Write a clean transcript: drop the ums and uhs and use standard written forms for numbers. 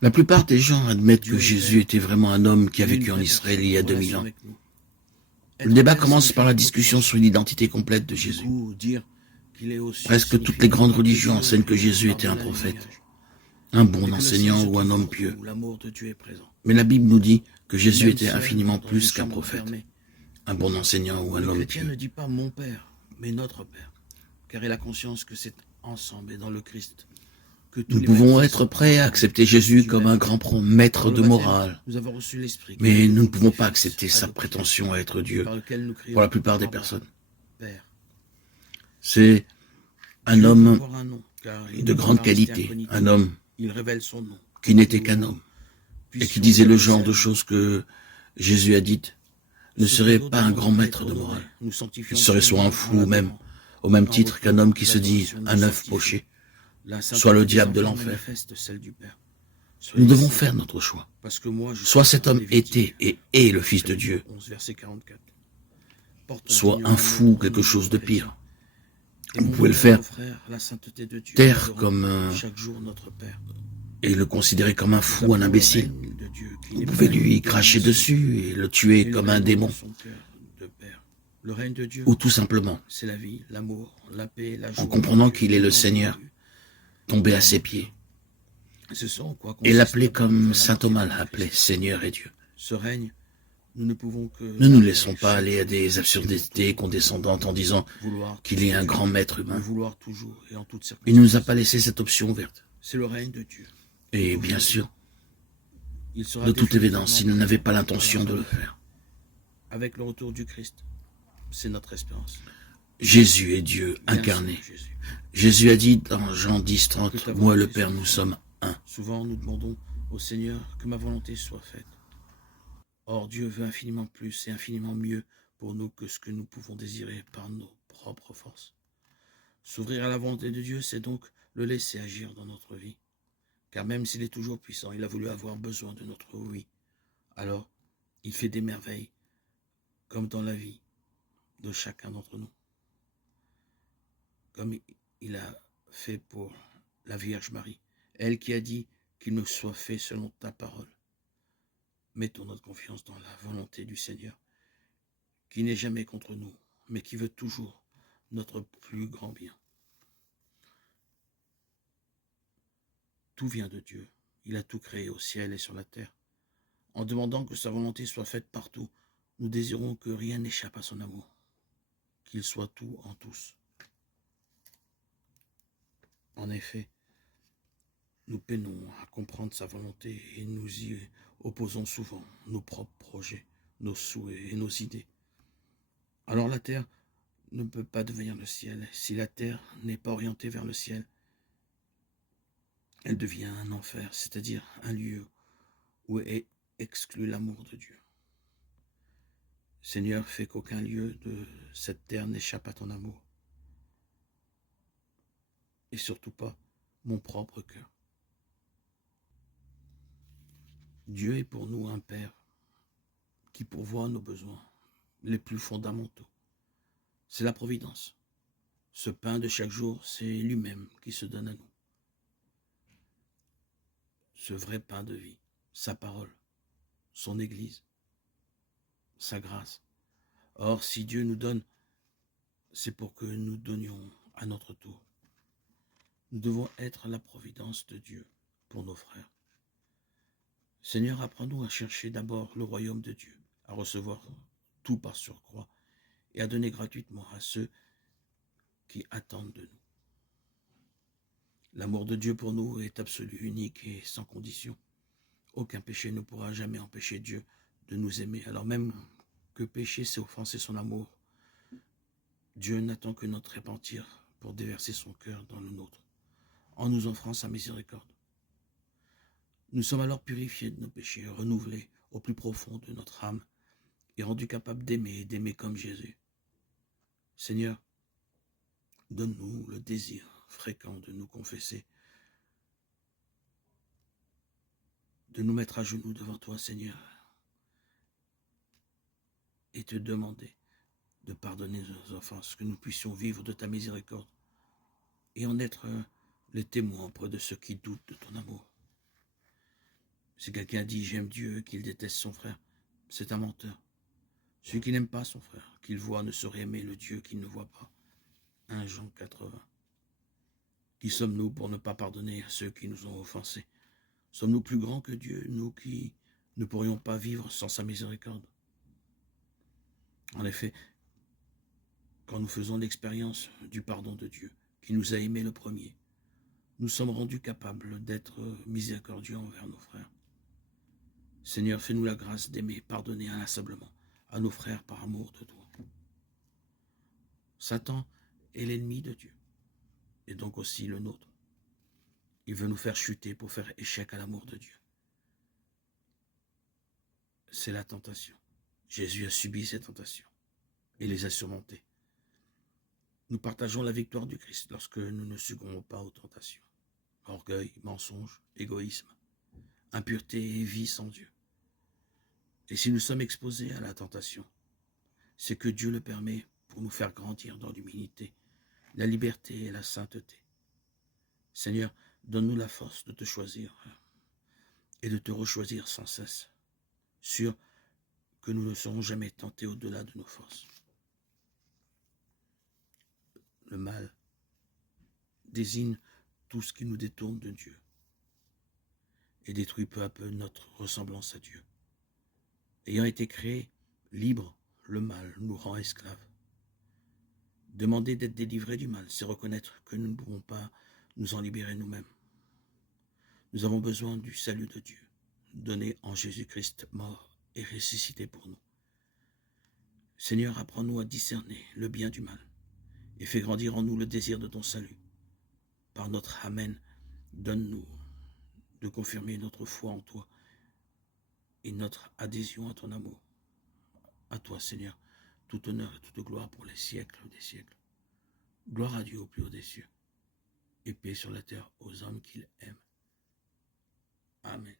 La plupart des gens admettent que Jésus était vraiment un homme qui a vécu en Israël il y a 2000 ans. Le débat commence par la discussion sur l'identité complète de Jésus. Presque toutes les grandes religions enseignent que Jésus était un prophète, un bon enseignant ou un homme pieux. Mais la Bible nous dit que Jésus était infiniment plus qu'un prophète, un bon enseignant ou un homme pieux. Ne dit pas mon Père, mais notre Père, car il a conscience que c'est ensemble et dans le Christ que Nous pouvons être prêts à accepter Jésus comme un grand maître de morale, mais nous ne pouvons pas accepter sa prétention à être Dieu pour la plupart des personnes. C'est un homme de grande qualité, un homme qui n'était qu'un homme et qui disait le genre de choses que Jésus a dites, ne serait pas un grand maître de morale. Il serait soit un fou même, au même titre qu'un homme qui se dit un œuf poché, soit le diable de l'enfer. Nous devons faire notre choix. Soit cet homme était et est le Fils de Dieu, soit un fou ou quelque chose de pire. Vous pouvez le faire taire comme et le considérer comme un fou, un imbécile. Vous pouvez lui cracher dessus et le tuer comme un démon. Ou tout simplement, en comprenant qu'il est le Seigneur, tomber à ses pieds et l'appeler comme saint Thomas l'appelait, Seigneur et Dieu. Ne nous laissons pas aller à des absurdités condescendantes en disant qu'il est un grand maître humain. Il ne nous a pas laissé cette option ouverte. Et bien sûr, de toute évidence, il n'avait pas l'intention de le faire. Avec le retour du Christ, c'est notre espérance. Jésus est Dieu incarné. Jésus a dit dans Jean 10, 30, « Moi le Père, nous sommes un. » Souvent, nous demandons au Seigneur que ma volonté soit faite. Or, Dieu veut infiniment plus et infiniment mieux pour nous que ce que nous pouvons désirer par nos propres forces. S'ouvrir à la volonté de Dieu, c'est donc le laisser agir dans notre vie. Car même s'il est toujours puissant, il a voulu avoir besoin de notre oui. Alors, il fait des merveilles, comme dans la vie de chacun d'entre nous. Comme il a fait pour la Vierge Marie, elle qui a dit qu'il me soit fait selon ta parole. Mettons notre confiance dans la volonté du Seigneur, qui n'est jamais contre nous, mais qui veut toujours notre plus grand bien. Tout vient de Dieu. Il a tout créé au ciel et sur la terre. En demandant que sa volonté soit faite partout, nous désirons que rien n'échappe à son amour, qu'il soit tout en tous. En effet, nous peinons à comprendre sa volonté et nous y opposons souvent nos propres projets, nos souhaits et nos idées. Alors la terre ne peut pas devenir le ciel. Si la terre n'est pas orientée vers le ciel, elle devient un enfer, c'est-à-dire un lieu où est exclu l'amour de Dieu. Seigneur, fais qu'aucun lieu de cette terre n'échappe à ton amour. Et surtout pas mon propre cœur. Dieu est pour nous un Père qui pourvoit nos besoins les plus fondamentaux. C'est la providence. Ce pain de chaque jour, c'est lui-même qui se donne à nous. Ce vrai pain de vie, sa parole, son Église, sa grâce. Or, si Dieu nous donne, c'est pour que nous donnions à notre tour. Nous devons être la providence de Dieu pour nos frères. Seigneur, apprends-nous à chercher d'abord le royaume de Dieu, à recevoir tout par surcroît et à donner gratuitement à ceux qui attendent de nous. L'amour de Dieu pour nous est absolu, unique et sans condition. Aucun péché ne pourra jamais empêcher Dieu de nous aimer, alors même que pécher, c'est offenser son amour. Dieu n'attend que notre repentir pour déverser son cœur dans le nôtre, en nous offrant sa miséricorde. Nous sommes alors purifiés de nos péchés, renouvelés au plus profond de notre âme et rendus capables d'aimer et d'aimer comme Jésus. Seigneur, donne-nous le désir fréquent de nous confesser, de nous mettre à genoux devant toi, Seigneur, et te demander de pardonner nos offenses, que nous puissions vivre de ta miséricorde et en être les témoins auprès de ceux qui doutent de ton amour. Si quelqu'un dit « j'aime Dieu » et qu'il déteste son frère, c'est un menteur. Celui qui n'aime pas son frère, qu'il voit, ne saurait aimer le Dieu qu'il ne voit pas. 1 Jean 4:20. Qui sommes-nous pour ne pas pardonner à ceux qui nous ont offensés? Sommes-nous plus grands que Dieu, nous qui ne pourrions pas vivre sans sa miséricorde? En effet, quand nous faisons l'expérience du pardon de Dieu, qui nous a aimés le premier, nous sommes rendus capables d'être miséricordieux envers nos frères. Seigneur, fais-nous la grâce d'aimer, pardonner inlassablement à nos frères par amour de toi. Satan est l'ennemi de Dieu, et donc aussi le nôtre. Il veut nous faire chuter pour faire échec à l'amour de Dieu. C'est la tentation. Jésus a subi ces tentations et les a surmontées. Nous partageons la victoire du Christ lorsque nous ne succombons pas aux tentations. Orgueil, mensonge, égoïsme, impureté et vie sans Dieu. Et si nous sommes exposés à la tentation, c'est que Dieu le permet pour nous faire grandir dans l'humilité, la liberté et la sainteté. Seigneur, donne-nous la force de te choisir et de te rechoisir sans cesse, sûr que nous ne serons jamais tentés au-delà de nos forces. Le mal désigne tout ce qui nous détourne de Dieu et détruit peu à peu notre ressemblance à Dieu. Ayant été créé libre, le mal nous rend esclaves. Demander d'être délivrés du mal, c'est reconnaître que nous ne pouvons pas nous en libérer nous-mêmes. Nous avons besoin du salut de Dieu, donné en Jésus-Christ mort et ressuscité pour nous. Seigneur, apprends-nous à discerner le bien du mal et fais grandir en nous le désir de ton salut. Par notre Amen, donne-nous de confirmer notre foi en toi et notre adhésion à ton amour. À toi, Seigneur, tout honneur et toute gloire pour les siècles des siècles. Gloire à Dieu au plus haut des cieux, et paix sur la terre aux hommes qu'il aime. Amen.